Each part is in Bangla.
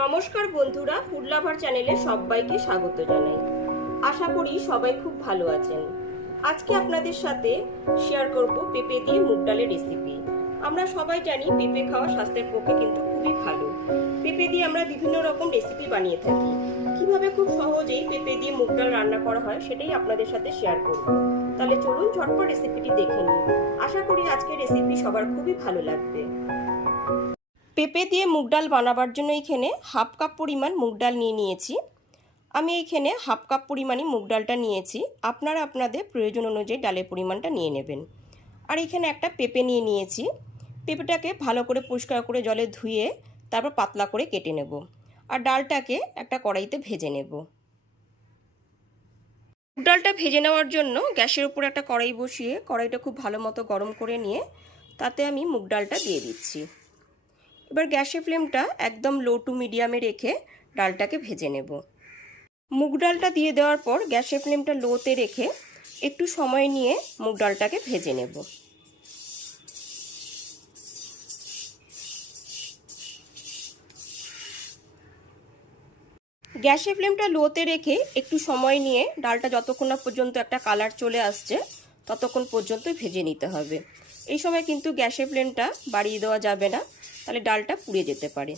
নমস্কার বন্ধুরা ফুড লাভার চ্যানেলে সবাইকে স্বাগত জানাই। আশা করি সবাই খুব ভালো আছেন। আজকে আপনাদের সাথে শেয়ার করব পেঁপে দিয়ে মুগ ডালের রেসিপি আমরা সবাই জানি পেঁপে খাওয়া স্বাস্থ্যের পক্ষে কিন্তু খুবই ভালো। পেঁপে দিয়ে আমরা বিভিন্ন রকম রেসিপি বানিয়ে থাকি। কীভাবে খুব সহজেই পেঁপে দিয়ে মুগ ডাল রান্না করা হয় সেটাই আপনাদের সাথে শেয়ার করব। তাহলে চলুন ঝটপট রেসিপিটি দেখে নিই। আশা করি আজকের রেসিপি সবার খুবই ভালো লাগবে। পেঁপে দিয়ে মুগ ডাল বানাবার জন্য এখানে হাফ কাপ পরিমাণ মুগ ডাল নিয়ে নিয়েছি। আমি এখানে হাফ কাপ পরিমাণই মুগ ডালটা নিয়েছি। আপনারা আপনাদের প্রয়োজন অনুযায়ী ডালের পরিমাণটা নিয়ে নেবেন। আর এখানে একটা পেঁপে নিয়ে নিয়েছি। পেঁপেটাকে ভালো করে পরিষ্কার করে জলে ধুয়ে তারপর পাতলা করে কেটে নেব। আর ডালটাকে একটা কড়াইতে ভেজে নেব। মুগ ডালটা ভেজে নেওয়ার জন্য গ্যাসের উপর একটা কড়াই বসিয়ে কড়াইটা খুব ভালো মতো গরম করে নিয়ে তাতে আমি মুগ ডালটা দিয়ে দিচ্ছি। এবার গ্যাসের ফ্লেমটা একদম লো টু মিডিয়ামে রেখে ডালটাকে ভেজে নেব। মুগ ডালটা দিয়ে দেওয়ার পর গ্যাসের ফ্লেমটা লোতে রেখে একটু সময় নিয়ে মুগ ডালটাকে ভেজে নেব। গ্যাসের ফ্লেমটা লোতে রেখে একটু সময় নিয়ে ডালটা যতক্ষণ না পর্যন্ত একটা কালার চলে আসছে, ততক্ষণ পর্যন্ত ভেজে নিতে হবে। এই সময় কিন্তু গ্যাসের ফ্লেমটা বাড়িয়ে দেওয়া যাবে না। তাহলে ডালটা পুড়ে যেতে পারে।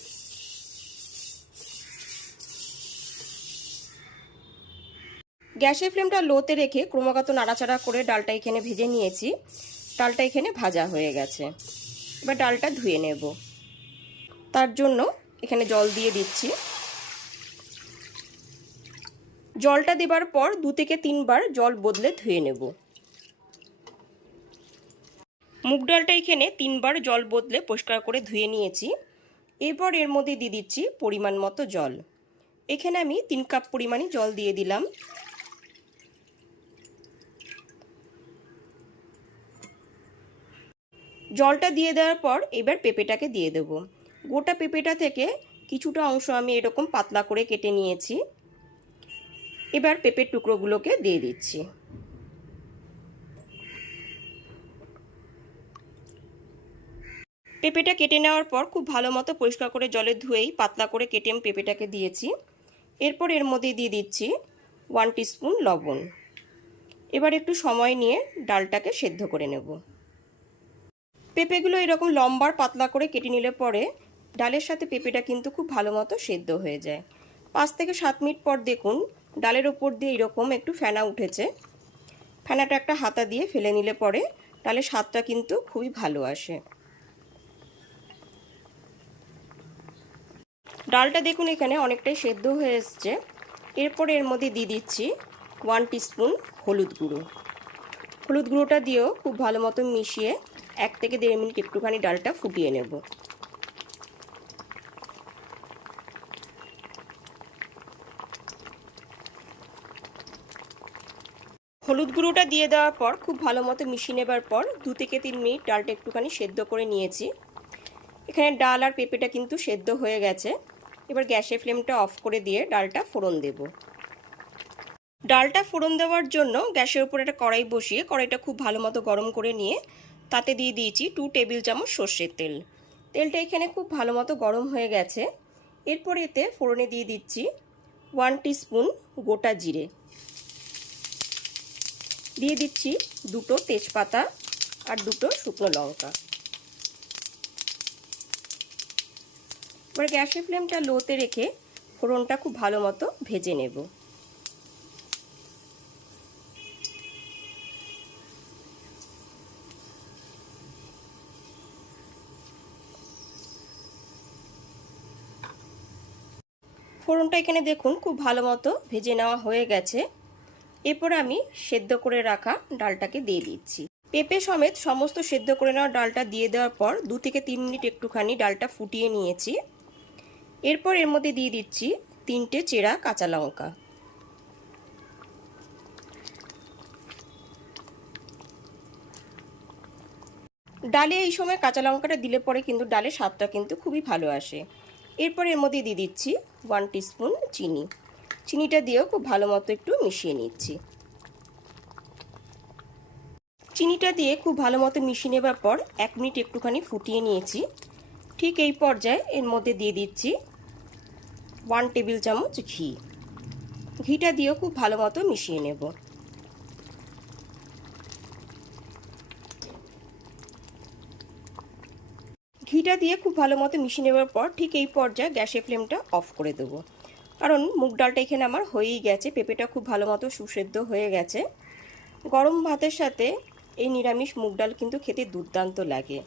গ্যাসের ফ্লেমটা লোতে রেখে ক্রমাগত নাড়াচাড়া করে ডালটা এখানে ভেজে নিয়েছি। ডালটা এখানে ভাজা হয়ে গেছে। এবার ডালটা ধুয়ে নেব। তার জন্য এখানে জল দিয়ে দিচ্ছি। জলটা দেবার পর দু থেকে তিনবার জল বদলে ধুয়ে নেব। মুগ ডালটা এখানে তিনবার জল বদলে পরিষ্কার করে ধুয়ে নিয়েছি। এরপর এর মধ্যে দিয়ে দিচ্ছি পরিমাণ মতো জল। এখানে আমি তিন কাপ পরিমাণই জল দিয়ে দিলাম। জলটা দিয়ে দেওয়ার পর এবার পেঁপেটাকে দিয়ে দেব। গোটা পেঁপেটা থেকে কিছুটা অংশ আমি এরকম পাতলা করে কেটে নিয়েছি। এবার পেঁপের টুকরোগুলোকে দিয়ে দিচ্ছি। পেঁপেটা কেটে নেওয়ার পর খুব ভালো মতো পরিষ্কার করে জলে ধুয়েই পাতলা করে কেটে আমি পেঁপেটাকে দিয়েছি। এরপর এর মধ্যে দিয়ে দিচ্ছি ওয়ান টিস্পুন লবণ। এবার একটু সময় নিয়ে ডালটাকে সেদ্ধ করে নেব। পেঁপেগুলো এরকম লম্বার পাতলা করে কেটে নিলে পরে ডালের সাথে পেঁপেটা কিন্তু খুব ভালো মতো সেদ্ধ হয়ে যায়। পাঁচ থেকে সাত মিনিট পর দেখুন ডালের ওপর দিয়ে এরকম একটু ফেনা উঠেছে। ফেনাটা একটা হাতা দিয়ে ফেলে নিলে পরে ডালের স্বাদটা কিন্তু খুবই ভালো আসে। ডালটা দেখুন এখানে অনেকটাই সেদ্ধ হয়ে এসছে। এরপর এর মধ্যে দিয়ে দিচ্ছি ওয়ান টিস্পুন হলুদ গুঁড়ো। হলুদ গুঁড়োটা দিয়েও খুব ভালো মতো মিশিয়ে এক থেকে দেড় মিনিট একটুখানি ডালটা ফুটিয়ে নেব। হলুদ গুঁড়োটা দিয়ে দেওয়ার পর খুব ভালো মতো মিশিয়ে নেবার পর দু থেকে তিন মিনিট ডালটা একটুখানি সেদ্ধ করে নিয়েছি। এখানে ডাল আর পেঁপেটা কিন্তু সেদ্ধ হয়ে গেছে। এবার গ্যাসের ফ্লেমটা অফ করে দিয়ে ডালটা ফোড়ন দেব। ডালটা ফোড়ন দেওয়ার জন্য গ্যাসের উপর একটা কড়াই বসিয়ে কড়াইটা খুব ভালো মতো গরম করে নিয়ে তাতে দিয়ে দিয়েছি টু টেবিল চামচ সর্ষের তেল। তেলটা এখানে খুব ভালো মতো গরম হয়ে গেছে। এরপর এতে ফোড়নে দিয়ে দিচ্ছি ওয়ান স্পুন গোটা জিরে। দিয়ে দিচ্ছি দুটো তেজপাতা আর দুটো শুকনো লঙ্কা। এবার গ্যাসের ফ্লেমটা লোতে রেখে ফোড়নটা খুব ভালো মতো ভেজে নেব। ফোড়নটা এখানে দেখুন খুব ভালো মতো ভেজে নেওয়া হয়ে গেছে। এরপর আমি সেদ্ধ করে রাখা ডালটাকে দিয়ে দিচ্ছি। পেঁপে সমেত সমস্ত সেদ্ধ করে নেওয়া ডালটা দিয়ে দেওয়ার পর দু থেকে তিন মিনিট একটুখানি ডালটা ফুটিয়ে নিয়েছি। এরপর এর মধ্যে দিয়ে দিচ্ছি তিনটে চেরা কাঁচা লঙ্কা। ডালে এই সময় কাঁচা লঙ্কাটা দিলে পরে কিন্তু ডালের স্বাদটা কিন্তু খুবই ভালো আসে। এরপর এর মধ্যে দিয়ে দিচ্ছি ওয়ান টিস্পুন চিনি। চিনিটা দিয়েও খুব ভালো মতো একটু মিশিয়ে নিচ্ছি। চিনিটা দিয়ে খুব ভালো মতো মিশিয়ে নেবার পর এক মিনিট একটুখানি ফুটিয়ে নিয়েছি। ঠিক এই পর্যায়ে এর মধ্যে দিয়ে দিচ্ছি ওয়ান টেবিল চামচ ঘি। ঘিটা দিয়েও খুব ভালো মতো মিশিয়ে নেব। ঘিটা দিয়ে খুব ভালো মতো মিশিয়ে নেওয়ার পর ঠিক এই পর্যায়ে গ্যাসের ফ্লেমটা অফ করে দেবো। কারণ মুগ ডালটা এখানে আমার হয়েই গেছে, পেঁপেটা খুব ভালো মতো সুসেদ্ধ হয়ে গেছে। গরম ভাতের সাথে এই নিরামিষ মুগ ডাল কিন্তু খেতে দুর্দান্ত লাগে।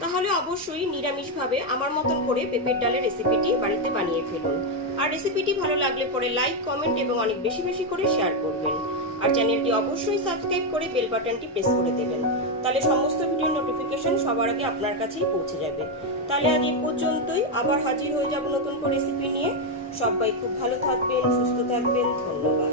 তাহলে অবশ্যই নিরামিষভাবে আমার মতন করে পেঁপের ডালের রেসিপিটি বাড়িতে বানিয়ে ফেলুন। আর রেসিপিটি ভালো লাগলে পরে লাইক, কমেন্ট এবং অনেক বেশি বেশি করে শেয়ার করবেন। আর চ্যানেলটি অবশ্যই সাবস্ক্রাইব করে বেল বাটনটি প্রেস করে দেবেন। তাহলে সমস্ত ভিডিও নোটিফিকেশন সবার আগে আপনার কাছেই পৌঁছে যাবে। তাহলে আজ এই পর্যন্তই। আবার হাজির হয়ে যাব নতুন করে রেসিপি নিয়ে। সবাই খুব ভালো থাকবেন, সুস্থ থাকবেন। ধন্যবাদ।